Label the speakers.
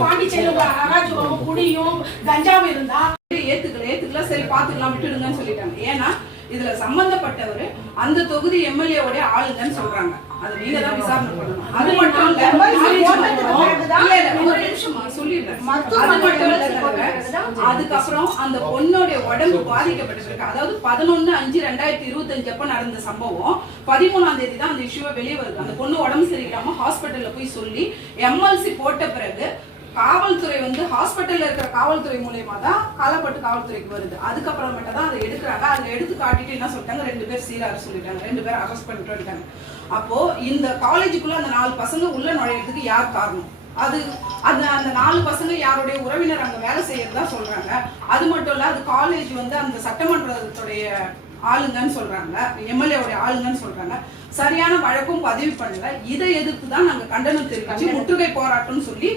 Speaker 1: போதும்.
Speaker 2: குடியும் கஞ்சாவும் இருந்தா
Speaker 3: ஏத்துக்கல ஏத்துக்கல சரி பாத்துக்கலாம் விட்டுடுங்கன்னு சொல்லிட்டாங்க. ஏன்னா இதுல சம்பந்தப்பட்டவர் அந்த தொகுதி எம்எல்ஏ உடைய ஆளுங்கன்னு சொல்றாங்க. அது நீங்க தான் விசாரணை பண்ணணும். அது மட்டும் இல்ல ஒரு நிமிஷமா சொல்லிடுறேன். அது மட்டும் இல்ல தலைவர். அதுக்கப்புறம் அந்த பொண்ணோட உடம்பு பாதிக்கப்பட்டிருக்கு. அதாவது பதினொன்னு அஞ்சு ரெண்டாயிரத்தி இருபத்தஞ்சு அப்ப நடந்த சம்பவம். பதிமூணாம் தேதி தான் அந்த இஷ்யூவை வெளியே வருது. அந்த பொண்ணு உடம்பு சரியில்லாம ஹாஸ்பிட்டல்ல போய் சொல்லி எம்எல்சி போட்ட பிறகு காவல்துறை வந்து ஹாஸ்பிட்டல்ல இருக்கிற காவல்துறை மூலியமா தான் காலப்பட்டு காவல்துறைக்கு வருது. அதுக்கப்புறம் மட்டும் தான் அதை எடுக்கிறாங்க. அதை எடுத்து காட்டிட்டு என்ன சொல்லிட்டாங்க? ரெண்டு பேர் சீரார் சொல்லிட்டாங்க. ரெண்டு பேர் அரெஸ்ட் பண்ணிட்டு வந்துட்டாங்க அப்போ இந்த காலேஜுக்குள்ள அந்த நாலு பசங்க உள்ள நுழையிறதுக்கு யார் காரணம்? அது அந்த அந்த நாலு பசங்க யாருடைய உறவினர் அங்க வேலை செய்யறதா சொல்றாங்க. அது மட்டும் இல்ல அது காலேஜ் வந்து அந்த சட்டமன்றத்துடைய ஆளுங்கன்னு சொல்றாங்க. எம்எல்ஏவுடைய ஆளுங்கன்னு சொல்றாங்க. சரியான வழக்கும் பதிவு பண்ணல. இதை எதிர்த்து தான் நாங்க கண்டனம் தெரிவிச்சு முற்றுகை போராட்டம்னு சொல்லி